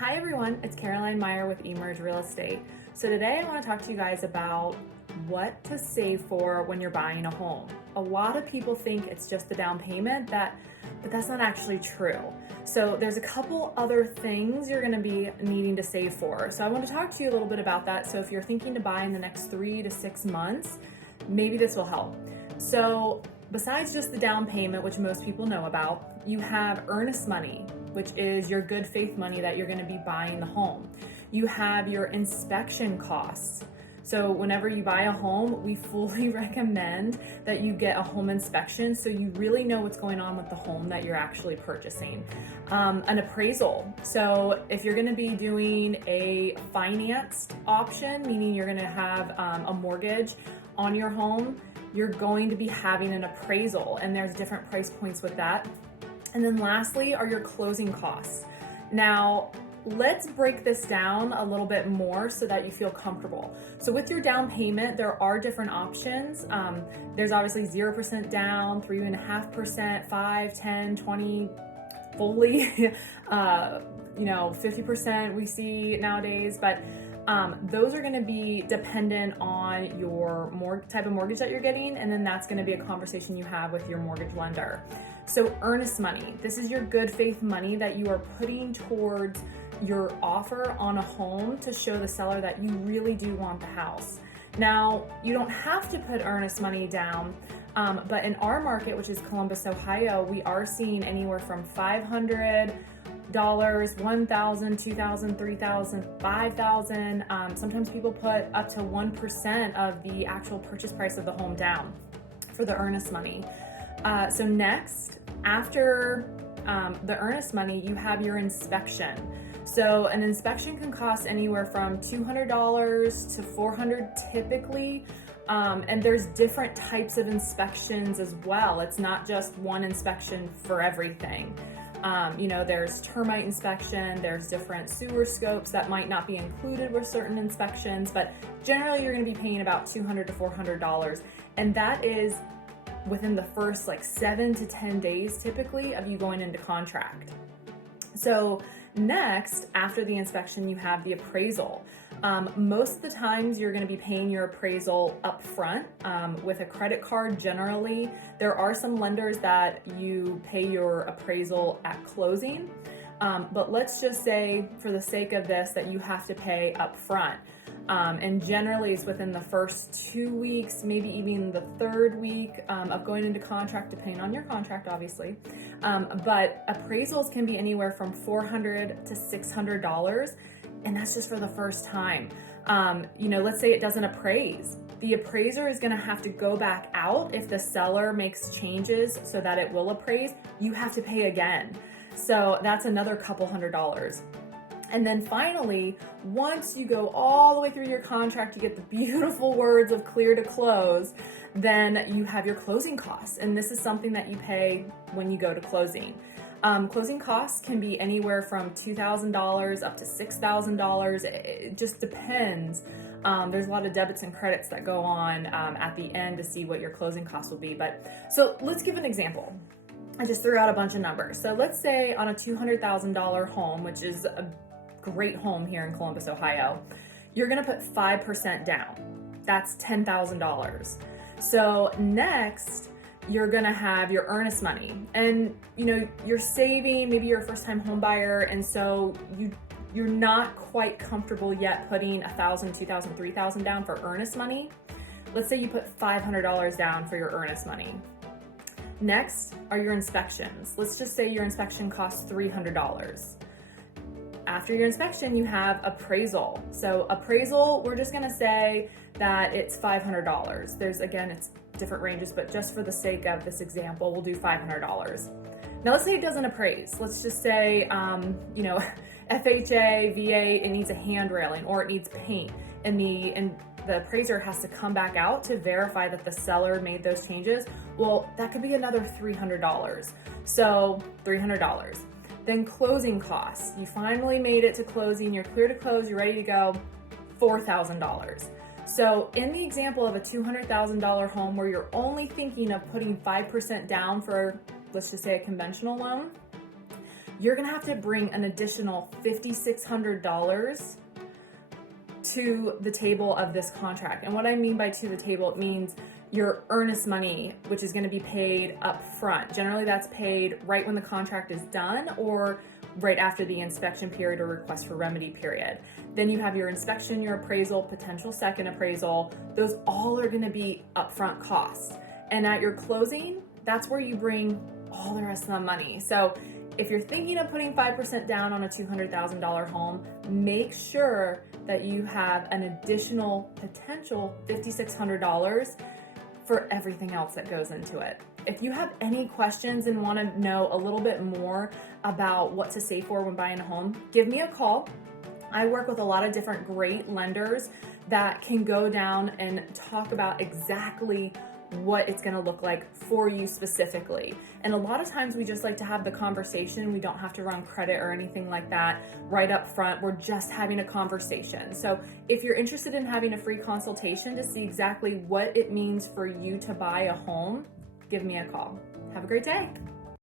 Hi everyone, it's Caroline Meyer with Emerge Real Estate. So today I want to talk to you guys about what to save for when you're buying a home. A lot of people think it's just the down payment, but that's not actually true. So there's a couple other things you're going to be needing to save for. So I want to talk to you a little bit about that. So if you're thinking to buy in the next 3 to 6 months, maybe this will help. So besides just the down payment, which most people know about, you have earnest money, which is your good faith money that you're going to be buying the home. You have your inspection costs. So whenever you buy a home, we fully recommend that you get a home inspection so you really know what's going on with the home that you're actually purchasing. An appraisal. So if you're going to be doing a financed option, meaning you're going to have a mortgage on your home, you're going to be having an appraisal, and there's different price points with that. And then lastly are your closing costs. Now, let's break this down a little bit more so that you feel comfortable. So with your down payment, there are different options. There's obviously 0% down, 3.5%, 5, 10, 20, fully, 50% we see nowadays, but those are going to be dependent on your type of mortgage that you're getting, and then that's going to be a conversation you have with your mortgage lender. So earnest money, this is your good faith money that you are putting towards your offer on a home to show the seller that you really do want the house. Now, you don't have to put earnest money down, but in our market, which is Columbus, Ohio, we are seeing anywhere from $500, $1,000, $2,000, $3,000, $5,000. Sometimes people put up to 1% of the actual purchase price of the home down for the earnest money. So next, after the earnest money, you have your inspection. So an inspection can cost anywhere from $200 to $400 typically. And there's different types of inspections as well. It's not just one inspection for everything. There's termite inspection, there's different sewer scopes that might not be included with certain inspections, but generally you're going to be paying about $200 to $400. And that is within the first 7 to 10 days typically of you going into contract. So next, after the inspection, you have the appraisal. Most of the times you're going to be paying your appraisal up front with a credit card generally. There are some lenders that you pay your appraisal at closing, but let's just say for the sake of this that you have to pay up front. And generally it's within the first 2 weeks, maybe even the third week of going into contract, depending on your contract, obviously. But appraisals can be anywhere from $400 to $600, and that's just for the first time. Let's say it doesn't appraise. The appraiser is going to have to go back out if the seller makes changes so that it will appraise. You have to pay again. So that's another couple $100. And then finally, once you go all the way through your contract, you get the beautiful words of clear to close, then you have your closing costs. And this is something that you pay when you go to closing. Closing costs can be anywhere from $2,000 up to $6,000. It just depends. There's a lot of debits and credits that go on at the end to see what your closing costs will be. So let's give an example. I just threw out a bunch of numbers. So let's say on a $200,000 home, which is a great home here in Columbus, Ohio, you're going to put 5% down. That's $10,000. So next, you're going to have your earnest money, and you're saving, maybe you're a first-time home buyer, and so you're not quite comfortable yet putting $1,000, $2,000, $3,000 down for earnest money. Let's say you put $500 down for your earnest money. Next are your inspections. Let's just say your inspection costs $300. After your inspection, you have appraisal. So appraisal, we're just gonna say that it's $500. It's different ranges, but just for the sake of this example, we'll do $500. Now let's say it doesn't appraise. Let's just say, FHA, VA, it needs a hand railing or it needs paint, and the appraiser has to come back out to verify that the seller made those changes. Well, that could be another $300. So $300. Then closing costs. You finally made it to closing, you're clear to close, you're ready to go, $4,000. So in the example of a $200,000 home where you're only thinking of putting 5% down for, let's just say, a conventional loan, you're gonna have to bring an additional $5,600 to the table of this contract. And what I mean by to the table, it means your earnest money, which is going to be paid up front. Generally, that's paid right when the contract is done or right after the inspection period or request for remedy period. Then you have your inspection, your appraisal, potential second appraisal. Those all are going to be upfront costs. And at your closing, that's where you bring all the rest of the money. So if you're thinking of putting 5% down on a $200,000 home, make sure that you have an additional potential $5,600 for everything else that goes into it. If you have any questions and want to know a little bit more about what to save for when buying a home, give me a call. I work with a lot of different great lenders that can go down and talk about exactly what it's going to look like for you specifically. And a lot of times we just like to have the conversation. We don't have to run credit or anything like that right up front. We're just having a conversation. So if you're interested in having a free consultation to see exactly what it means for you to buy a home, give me a call. Have a great day.